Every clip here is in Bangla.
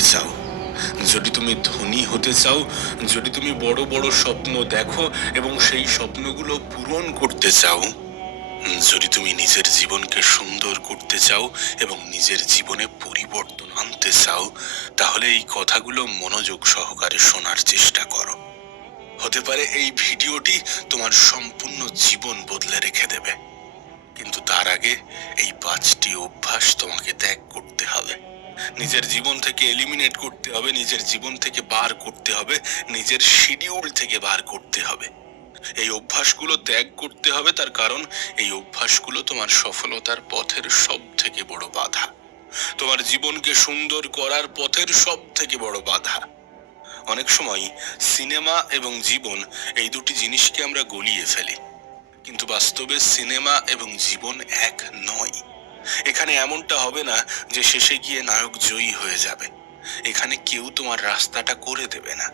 হতে চাও, যদি তুমি ধনী হতে চাও, যদি তুমি বড় বড় স্বপ্ন দেখো এবং সেই স্বপ্নগুলো পূরণ করতে চাও, যদি তুমি নিজের জীবনকে সুন্দর করতে চাও এবং নিজের জীবনে পরিবর্তন আনতে চাও, তাহলে এই কথাগুলো মনোযোগ সহকারে শোনার চেষ্টা করো। হতে পারে এই ভিডিওটি তোমার সম্পূর্ণ জীবন বদলে রেখে দেবে, কিন্তু তার আগে এই 5টি অভ্যাস তোমাকে ত্যাগ করতে হবে, নিজের জীবন থেকে এলিমিনেট করতে হবে, নিজের জীবন থেকে বার করতে হবে, নিজের শিডিউল থেকে বার করতে হবে। এই অভ্যাসগুলো ত্যাগ করতে হবে, তার কারণ এই অভ্যাসগুলো তোমার সফলতার পথের সব থেকে বড় বাধা, তোমার জীবনকে সুন্দর করার পথের সব থেকে বড় বাধা। অনেক সময় সিনেমা এবং জীবন এই দুটি জিনিসকে আমরা গলিয়ে ফেলি, কিন্তু বাস্তবে সিনেমা এবং জীবন এক নয়। এখানে এমনটা হবে না যে শেষে গিয়ে নায়ক জয়ী হয়ে যাবে, এখানে কেউ তোমার রাস্তাটা করে দেবে না,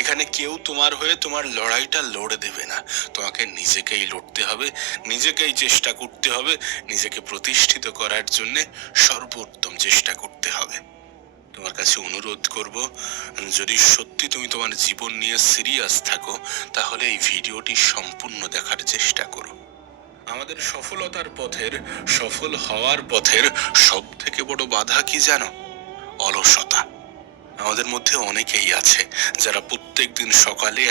এখানে কেউ তোমার হয়ে তোমার লড়াইটা লড়ে দেবে না। তোমাকে নিজেকেই লড়তে হবে, নিজেকেই চেষ্টা করতে হবে, নিজেকে প্রতিষ্ঠিত করার জন্য সর্বোত্তম চেষ্টা করতে হবে। তোমার কাছে অনুরোধ করব, যদি সত্যি তুমি তোমার জীবন নিয়ে সিরিয়াস থাকো, তাহলে এই ভিডিওটি সম্পূর্ণ দেখার চেষ্টা করো। আমাদের সফলতার পথের, সফল হওয়ার পথের সব থেকে বড় বাধা কি জানো? অলসতা। আমাদের মধ্যে অনেকেই আছে যারা প্রত্যেকদিন সকালে